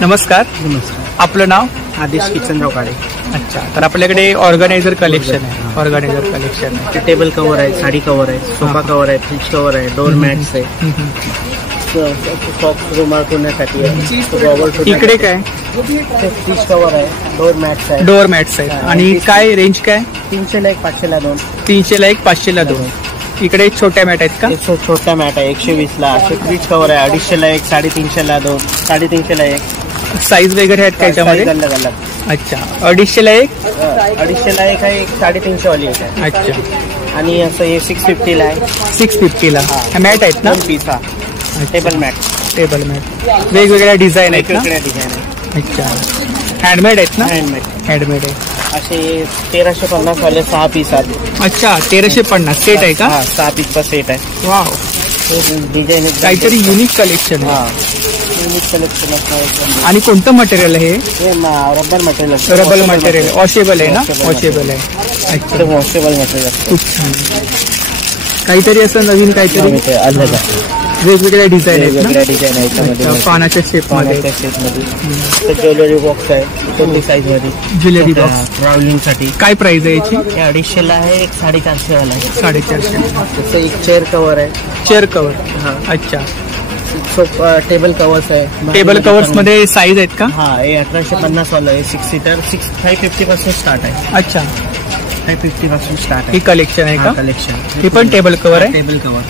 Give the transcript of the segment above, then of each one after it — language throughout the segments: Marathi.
नमस्कार. नमस्कार. आपलं नाव? आदेश किचनराव काळे. अच्छा, तर आपल्याकडे ऑर्गनायझर कलेक्शन आहे. ऑर्गनायझर कलेक्शन आहे. टेबल कव्हर आहे, साडी कव्हर आहे, सोफा कव्हर आहे, फ्रिज कव्हर आहे, डोर मॅट्स आहे, सॉक्स रुमाल ठेवण्यासाठी आहे. इकडे काय? फ्रिज कव्हर आहे, डोर मॅट्स आहे. डोअर मॅट्स आहेत. आणि काय रेंज काय? 300ला 1, 500ला 2. 300ला 1, 500ला 2. इकडे छोट्या मॅट आहेत का? छोटा मॅट आहे 120ला. असे फ्रिज कव्हर आहे 250ला 1, 350ला 2, 350ला 1. साईज वगैरे आहेत का याच्यामध्ये? अलग अलग. अच्छा, 250ला 1, 250ला 1 आहे, 350 वाली एक आहे. अच्छा, आणि असं हे 650ला आहे. 650ला मॅट आहेत ना? 2 पीस. हा, टेबल मॅट. टेबल मॅट वेगवेगळ्या डिझाईन आहेत ना? वेगवेगळ्या डिझाईन आहे. अच्छा, हँडमेड आहेत ना? हँडमेड आहे. असे 1350 वाले 6 पीस आहेत. अच्छा, 1350 सेट आहे का? 6 पीसचा सेट आहे. वाव, डिझाइन काहीतरी युनिक कलेक्शन आहे. युनिक कलेक्शन असणार. आणि कोणतं मटेरियल आहे हे? Rubber material. Rubber material. Washable आहे ना? वॉशेबल आहे. अच्छा, वॉशेबल मटेरियल. खूप छान. काहीतरी असं नवीन काहीतरी अलग आहे. वेगवेगळ्या डिझाईन आहेत वेगवेगळ्या डिझाईन आहे याच्यामध्ये. पानाच्या शेप मध्ये. ज्वेलरी बॉक्स आहे 20 साईज मध्ये. ज्वेलरी बॉक्स ट्रॅव्हलिंग साठी. काय प्राइस आहे याची? 250ला आहे, 450 वाला आहे. 450. तसं एक चेअर कव्हर आहे. Chair cover. हा. अच्छा, टेबल कव्हर्स आहे. टेबल कव्हर्स मध्ये साईज आहेत का? हा, हे 1850 वाला आहे. 6 सीटर. 550 पासून स्टार्ट आहे. अच्छा, 550 पासून स्टार्ट आहे. ही कलेक्शन आहे का? कलेक्शन. हे पण टेबल कव्हर आहे. टेबल कव्हर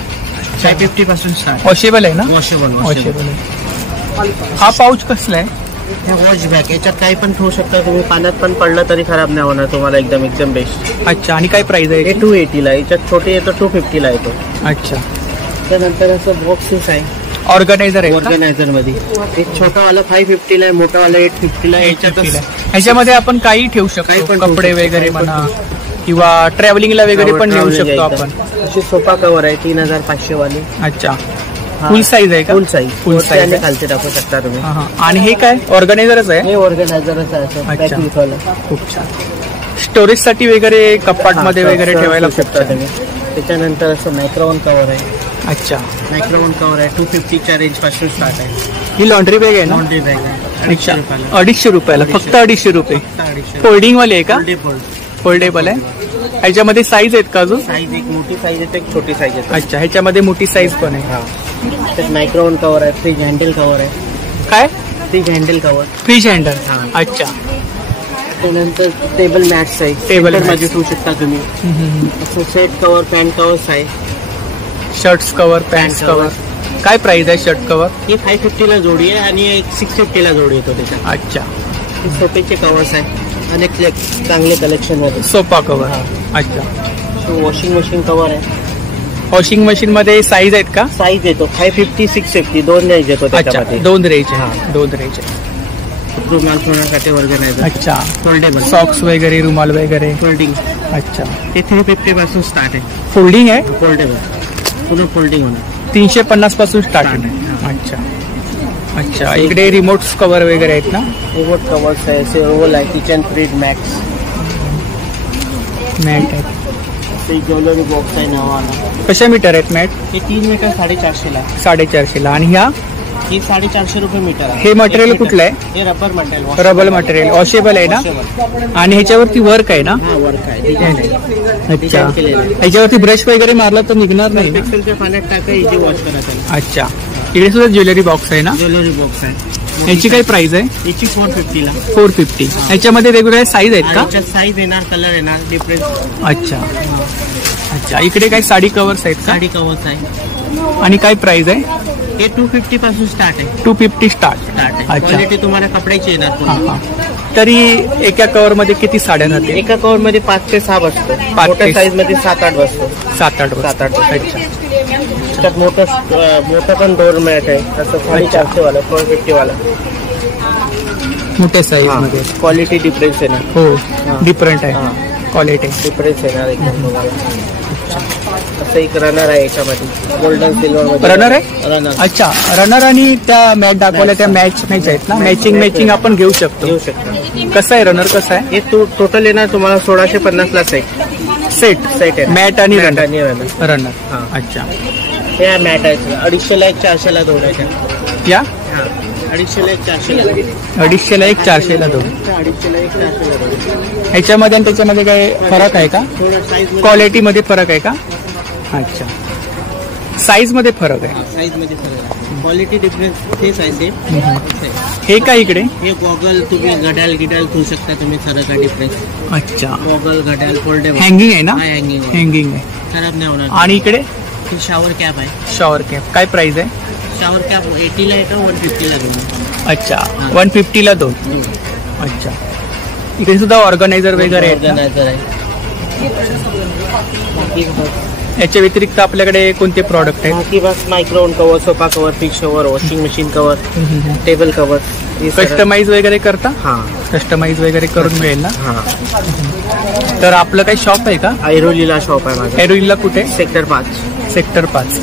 550 पासून स्टार्ट. वॉशेबल आहे ना? वॉशेबल. वॉशेबल आहे. हा पाऊच कसला आहे? Wash bag. याच्यात काही पण ठेवू शकता तुम्ही. पाण्यात पण पडलं तरी खराब नाही होणार तुम्हाला. एकदम बेस्ट. अच्छा, आणि काय प्राइस आहे? हे 280ला. याच्यात छोटे येतो 250ला येतो. अच्छा, त्यानंतर असं बॉक्सेस आहे. ऑर्गनायझर आहे. ऑर्गनायझर मध्ये एक छोटावाला 550ला आहे, मोठावाला 850ला. ह्याच्यामध्ये आपण काही ठेवू शकतो, कपडे वगैरे म्हणा किंवा ट्रॅव्हलिंगला वगैरे पण नेऊ शकतो आपण. अशी सोफा कव्हर आहे 3500 वाली. अच्छा, फुल साईज आहे का? फुल साईज. फुल साईज खालचे टाकू शकता तुम्ही. आणि हे काय? ऑर्गनायझरच आहे? हे ऑर्गनायझरच आहे. खूप छान. स्टोरेज साठी वगैरे कपाट मध्ये वगैरे ठेवायला शकता तुम्ही. त्याच्यानंतर असं मायक्रोवन कव्हर आहे. अच्छा, मायक्रोवन कव्हर आहे 250च्या रेंज पासून स्टार्ट आहे. ही लॉन्ड्री बॅग आहे ना? लॉन्ड्री बॅग आहे 250 रुपयाला. फक्त 250 रुपये. फोल्डिंग वाली आहे का? फोल्डेबल आहे. ह्याच्यामध्ये साईज आहेत का अजून? साईज एक मोठी साईज येते, एक छोटी साईज येते. अच्छा, ह्याच्यामध्ये मोठी साईज पण आहे. त्यात मायक्रोवन कव्हर आहे. फ्रीज हँडल कव्हर आहे. काय? Fridge handle cover. Fridge handle. अच्छा, त्यानंतर टेबल मॅट्स आहे. टेबल मध्ये ठेवू शकता तुम्ही. असं सेट कव्हर, पॅन्ट कव्हर्स आहे. Shirts cover, pant cover. काय प्राइस आहे शर्ट कव्हर? हे 550ला जोडी आहे आणि एक 650ला जोडी येतो त्याच्यात. अच्छा, सोफेचे कव्हर्स आहे. अनेक चांगले कलेक्शन मध्ये. Sofa cover. अच्छा, वॉशिंग मशीन कव्हर आहे. वॉशिंग मशीन मध्ये साईज आहेत का? साईज येतो 550, 650 दोन रेंज येतो त्याच्यामध्ये. दोन रेंज आहे. दोन रेंज आहे. रुमाल ठेवण्यासाठी ऑर्गनायझर. अच्छा, फोल्डेबल. सॉक्स वगैरे, रुमाल वगैरे. फोल्डिंग. अच्छा, ते 350 पासून स्टार्ट आहे. फोल्डिंग आहे? फोल्डेबल. पूर्ण फोल्डिंग होणार. 350 पासून स्टार्ट आहे. अच्छा, अच्छा. इकडे रिमोट कव्हर वगैरे आहेत ना? रिमोट कव्हर्स आहे. रोल आहे. किचन फ्रीड मॅट आहे. ज्वेलरी बॉक्स आहे नवाला. कशा मीटर आहेत मॅट? हे 3 मीटर 450ला. 450ला. आणि ह्या? हे 450 रुपये मीटर आहे. हे मटेरियल कुठलं आहे? हे rubber material. Rubber material. Washable आहे ना? आणि ह्याच्यावरती वर्क आहे ना? वर्क आहे. डिझाईन आहे. अच्छा, ह्याच्यावरती ब्रश वगैरे मारला तर निघणार नाही? पिक्सेलच्या पाण्यात टाका, इजी वॉश करा. अच्छा, इकडे सुद्धा ज्वेलरी बॉक्स आहे ना? ज्वेलरी बॉक्स आहे. याची काय प्राइस आहे? याची 450ला. 450. ह्याच्यामध्ये वेगवेगळ्या साईज आहेत का? साईज येणार, कलर येणार, डिफरन्स. अच्छा, अच्छा. इकडे काय साडी कव्हर्स आहेत का? साडी कव्हर्स आहे. आणि काय प्राइस आहे? हे 250 पासून स्टार्ट आहे. 250 स्टार्ट. आहे. क्वालिटी तुम्हाला कपड्याची येणार. तरी एका कव्हर मध्ये किती साड्या राहतील? एका कव्हर मध्ये 5 ते 6 बसतो. मोठ्या साईज मध्ये 7-8 बसतो. 7-8. अच्छा. त्यात मोठं पण डोर मॅट आहे. तसं 450 वाला, 450 वाला. मोठ्या साईज मध्ये. क्वालिटी डिफरन्स येणार. हो, डिफरंट आहे. क्वालिटी डिफरन्स येणार एकदम तुम्हाला. असं एक रनर आहे याच्यामध्ये. गोल्डन सिल्वर रनर आहे. रनर. अच्छा, रनर. आणि त्या मॅच दाखवल्या त्या मॅच आहेत ना? मॅचिंग आपण घेऊ शकतो. कसं आहे रनर? कसं आहे? हे टोटल येणार तुम्हाला 1650ला सेट आहे. मॅट आणि रनर. अच्छा, हे मॅट आहे. 250ला 1, 400ला 2 आहे. या 250ला एक 400ला 250ला एक 400ला 2. 250ला एक 400ला 2. ह्याच्यामध्ये आणि त्याच्यामध्ये काय फरक आहे का? थोडा साईज क्वालिटी मध्ये फरक आहे का? अच्छा, साईज मध्ये फरक आहे. साईज मध्ये फरक आहे. क्वालिटी डिफरन्स तेच आहे सेम. हे काय इकडे? हे गॉगल तुम्ही घड्याळ ठेवू शकता तुम्ही, सर का डिफरन्स. अच्छा, गॉगल घड्याळ फोल्डेबल. हँगिंग आहे ना? हँगिंग हँगिंग आहे, खराब नाही होणार. आणि इकडे ही शॉवर कॅप आहे. शॉवर कॅप काय प्राइस आहे? शॉवर कॅप 80ला येतं, 150ला घेऊन. अच्छा, 150ला 2. अच्छा, इकडे सुद्धा ऑर्गनायझर वगैरे आहेत ना? ऑर्गनायझर आहे. याच्या व्यतिरिक्त आपल्याकडे कोणते प्रॉडक्ट आहेत? बाकी बस मायक्रोन cover, sofa cover, fix cover, washing machine cover, table cover. Customize वगैरे करता? हां, कस्टमाइज वगैरे करून मिळेल ना? हां. तर आपलं काही शॉप आहे का? ऐरोलीला शॉप आहे माझं. ऐरोलीला कुठे? सेक्टर 5. सेक्टर 5.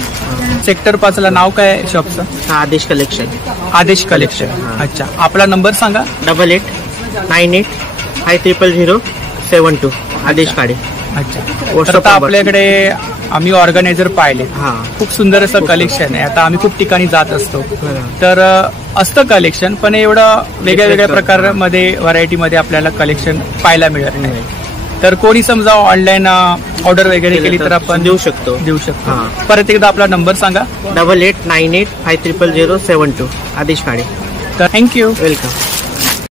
सेक्टर 5 ला नाव काय आहे शॉपचं? आदेश कलेक्शन. आदेश कलेक्शन. अच्छा, आपला नंबर सांगा. 88985007 आदेश काळे. अच्छा, तर आता आपल्याकडे आम्ही ऑर्गनायझर पाहिले. हां, खूप सुंदर असं कलेक्शन आहे. आता आम्ही खूप ठिकाणी जात असतो, तर असतं कलेक्शन, पण एवढं वेगळ्या वेगळ्या प्रकारमध्ये व्हरायटीमध्ये आपल्याला कलेक्शन पाहायला मिळत नाही. तर कोणी समजा ऑनलाईन ऑर्डर वगैरे केली तर आपण देऊ शकतो. परत एकदा आपला नंबर सांगा. 88985007 आदेश काळे. तर थँक्यू. वेलकम.